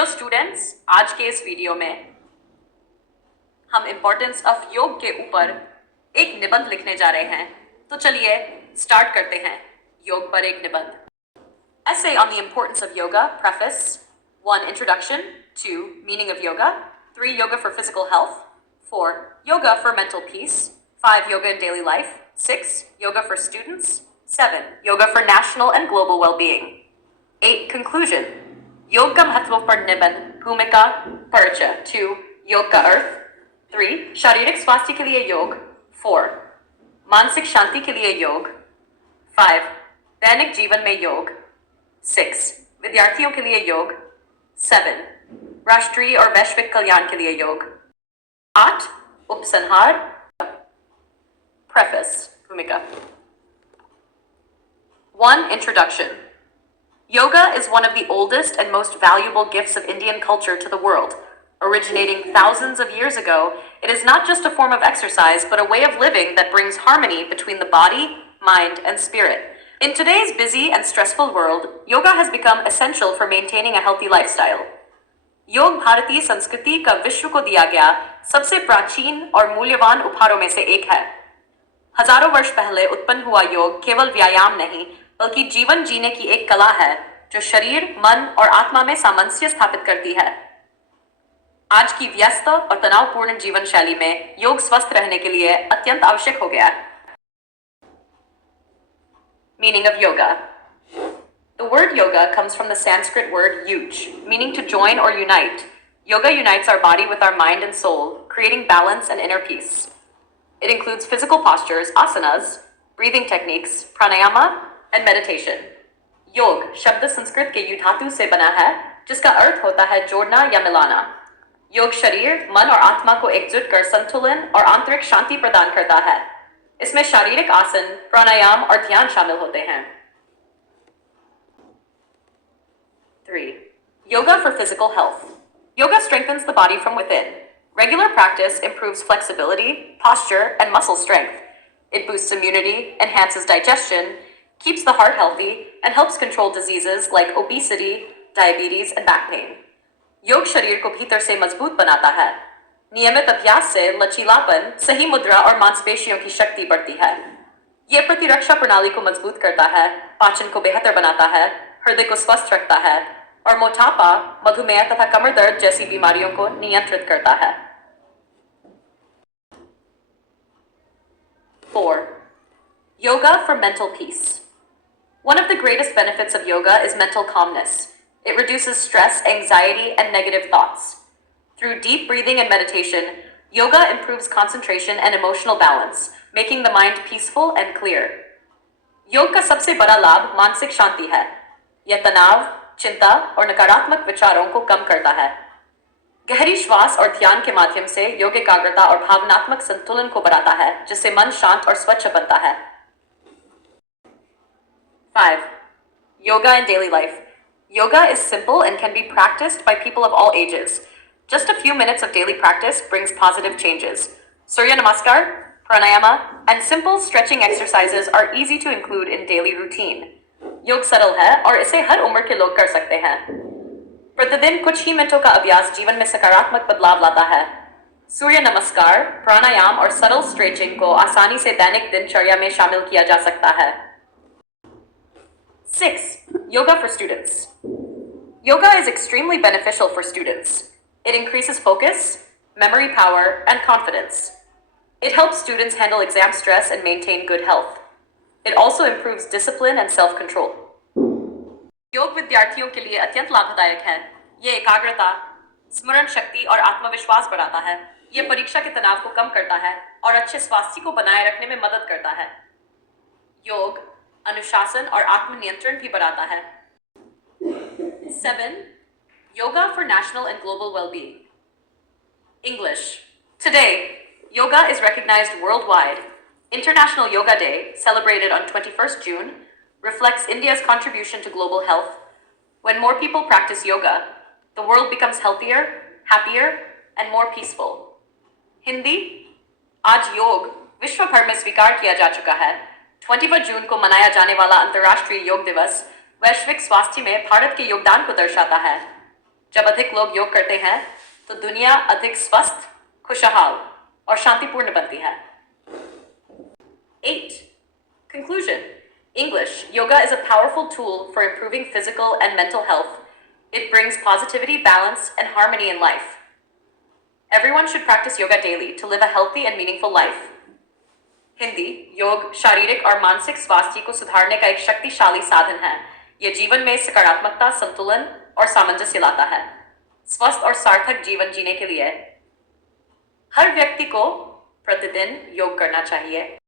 Hello students, आज के इस वीडियो में हम इम्पोर्टेंस ऑफ योग के ऊपर एक निबंध लिखने जा रहे हैं। तो चलिए स्टार्ट करते हैं योग पर एक निबंध। Essay on the importance of yoga, preface. 1. Introduction. 2. Meaning of yoga. 3. Yoga for physical health. 4. Yoga for mental peace. 5. Yoga in daily life. 6. Yoga for students. 7. Yoga for national and global well-being. 8. Conclusion. योग का महत्व पर निबंध, भूमिका, परिचय। 2. योग का अर्थ। 3. शारीरिक स्वास्थ्य के लिए योग। 4. मानसिक शांति के लिए योग। 5. दैनिक जीवन में योग। 6. विद्यार्थियों के लिए योग। 7. राष्ट्रीय और वैश्विक कल्याण के लिए योग। 8. उपसंहार। Preface, भूमिका। 1. Introduction. Yoga is one of the oldest and most valuable gifts of Indian culture to the world. Originating thousands of years ago, it is not just a form of exercise, but a way of living that brings harmony between the body, mind, and spirit. In today's busy and stressful world, yoga has become essential for maintaining a healthy lifestyle. योग भारतीय संस्कृति का विश्व को दिया गया सबसे प्राचीन और मूल्यवान उपहारों में से एक है। हजारों वर्ष पहले उत्पन्न हुआ योग केवल व्यायाम नहीं, बल्कि जीवन जीने की एक कला है जो शरीर, मन और आत्मा में सामंजस्य स्थापित करती है। आज की व्यस्त और तनावपूर्ण जीवन शैली में योग स्वस्थ रहने के लिए अत्यंत आवश्यक हो गया है। Meaning of yoga. The word yoga comes from the Sanskrit word yuj, meaning to join or unite. Yoga unites our body with our mind and soul, creating balance and inner peace. It includes physical postures, asanas, breathing techniques, pranayama, and meditation. योग शब्द संस्कृत के यु धातु से बना है, जिसका अर्थ होता है जोड़ना या मिलाना। योग शरीर, मन और आत्मा को एकजुट कर संतुलन और आंतरिक शांति प्रदान करता है। इसमें शारीरिक आसन, प्राणायाम और ध्यान शामिल होते हैं। 3. Yoga for physical health. Yoga strengthens the body from within. Regular practice improves flexibility, posture, and muscle strength. It boosts immunity, enhances digestion, keeps the heart healthy, and helps control diseases like obesity, diabetes, and back pain. योग शरीर को भीतर से मजबूत बनाता है। नियमित अभ्यास से लचीलापन, सही मुद्रा और मांसपेशियों की शक्ति बढ़ती है। यह प्रतिरक्षा प्रणाली को मजबूत करता है, पाचन को बेहतर बनाता है, हृदय को स्वस्थ रखता है और मोटापा, मधुमेह तथा कमर दर्द जैसी बीमारियों को नियंत्रित करता है। 4. Yoga for mental peace. One of the greatest benefits of yoga is mental calmness. It reduces stress, anxiety, and negative thoughts. Through deep breathing and meditation, yoga improves concentration and emotional balance, making the mind peaceful and clear. योग का सबसे बड़ा लाभ मानसिक शांति है। यह तनाव, चिंता और नकारात्मक विचारों को कम करता है। गहरी श्वास और ध्यान के माध्यम से योग एकाग्रता और भावनात्मक संतुलन को बढ़ाता है, जिससे मन शांत और स्वच्छ बनता है। 5. Yoga in daily life. Yoga is simple and can be practiced by people of all ages. Just a few minutes of daily practice brings positive changes. Surya Namaskar, Pranayama, and simple stretching exercises are easy to include in daily routine. योग सरल है और इसे हर उम्र के लोग कर सकते हैं। प्रतिदिन कुछ ही मिनटों का अभ्यास जीवन में सकारात्मक बदलाव लाता है। सूर्य नमस्कार, प्राणायाम और सरल स्ट्रेचिंग को आसानी से दैनिक दिनचर्या में शामिल किया जा सकता है। 6. Yoga for students. Yoga is extremely beneficial for students. It increases focus, memory power, and confidence. It helps students handle exam stress and maintain good health. It also improves discipline and self-control. योग विद्यार्थियों के लिए अत्यंत लाभदायक है। ये एकाग्रता, स्मरण शक्ति और आत्मविश्वास बढ़ाता है। ये परीक्षा के तनाव को कम करता है और अच्छे स्वास्थ्य को बनाए रखने में मदद करता है। योग अनुशासन और आत्मनियंत्रण भी बढ़ाता है। 7. Yoga for national and global well-being. English. Today, yoga is recognized worldwide. International Yoga Day, celebrated on 21st June, reflects India's contribution to global health. When more people practice yoga, the world becomes healthier, happier, and more peaceful. Hindi. आज योग विश्व भर में स्वीकार किया जा चुका है। 21 जून को मनाया जाने वाला अंतर्राष्ट्रीय योग दिवस वैश्विक स्वास्थ्य में भारत के योगदान को दर्शाता है। जब अधिक लोग योग करते हैं तो दुनिया अधिक स्वस्थ, खुशहाल और शांतिपूर्ण बनती है। 8. Conclusion. English. Yoga is a powerful tool for improving physical and mental health. It brings positivity, balance, and harmony in life. Everyone should practice yoga daily to live a healthy and meaningful life. Hindi. योग शारीरिक और मानसिक स्वास्थ्य को सुधारने का एक शक्तिशाली साधन है। यह जीवन में सकारात्मकता, संतुलन और सामंजस्य लाता है। स्वस्थ और सार्थक जीवन जीने के लिए हर व्यक्ति को प्रतिदिन योग करना चाहिए।